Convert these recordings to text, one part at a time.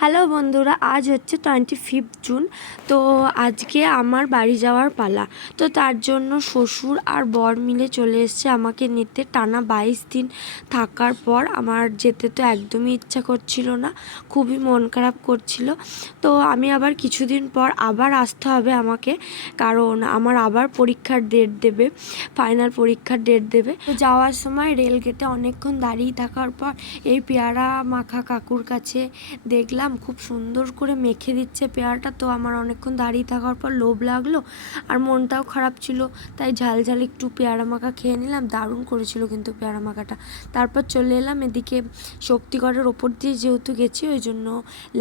Hello বন্ধুরা, আজ হচ্ছে 25 জুন। তো আজকে আমার বাড়ি যাওয়ার পালা। তো তার জন্য শ্বশুর আর বর মিলে চলে এসছে আমাকে নিতে। টানা 22 দিন থাকার পর আমার যেতে তো একদমই ইচ্ছা করছিল না, খুবই মন খারাপ করছিল। তো আমি আবার কিছুদিন পর আবার আসতে হবে আমাকে, কারণ আমার আবার পরীক্ষার ডেট দেবে, ফাইনাল পরীক্ষার ডেট দেবে। তো যাওয়ার সময় রেল গেটে অনেকক্ষণ দাঁড়িয়ে থাকার পর এই পেয়ারা মাখা কাকুর কাছে দেখলাম খুব সুন্দর করে মেখে দিচ্ছে পেয়ারাটা। তো আমার অনেকক্ষণ দাঁড়িয়ে থাকার পর লোভ লাগলো আর মনটাও খারাপ ছিল, তাই ঝাল ঝাল একটু পেয়ারা মাখা খেয়ে নিলাম। দারুণ করেছিল কিন্তু পেয়ারা মাখাটা। তারপর চলে এলাম এদিকে শক্তিগড়ের ওপর দিয়ে, যেহেতু গেছি ওই জন্য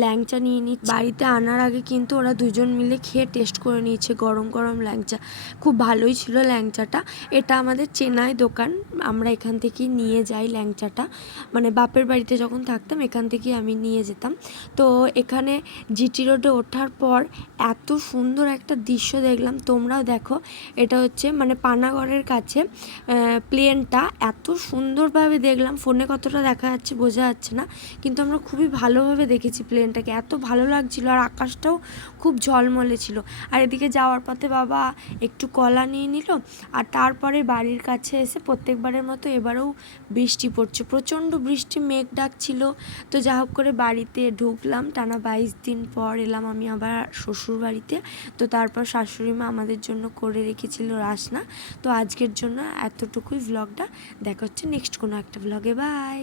ল্যাংচা নিয়ে নিচ্ছি। বাড়িতে আনার আগে কিন্তু ওরা দুজন মিলে খেয়ে টেস্ট করে নিয়েছে গরম গরম ল্যাংচা। খুব ভালোই ছিল ল্যাংচাটা। এটা আমাদের চেনাই দোকান, আমরা এখান থেকেই নিয়ে যাই ল্যাংচাটা। মানে বাপের বাড়িতে যখন থাকতাম এখান থেকেই আমি নিয়ে যেতাম। তো এখানে জিটি রোডে ওঠার পর এত সুন্দর একটা দৃশ্য দেখলাম, তোমরাও দেখো। এটা হচ্ছে মানে পানাগড়ের কাছে প্লেনটা এত সুন্দরভাবে দেখলাম। ফোনে কতটা দেখা যাচ্ছে বোঝা যাচ্ছে না, কিন্তু আমরা খুবই ভালোভাবে দেখেছি প্লেনটাকে, এত ভালো লাগছিল। আর আকাশটাও খুব ঝলমলে ছিল। আর এদিকে যাওয়ার পথে বাবা একটু কলা নিয়ে নিল। আর তারপরে বাড়ির কাছে এসে প্রত্যেকবারের মতো এবারেও বৃষ্টি পড়ছে, প্রচণ্ড বৃষ্টি, মেঘ ডাকছিল। তো যা হোক করে বাড়িতে ঢুকলাম। টানা 22 দিন পর এলাম আমি আবার শ্বশুর বাড়িতে। তো তারপর শাশুড়ি মা আমাদের জন্য করে রেখেছিল রাসনা। তো আজকের জন্য এতটুকুই ভ্লগটা। দেখা হচ্ছে নেক্সট কোনো একটা ভ্লগে। বাই।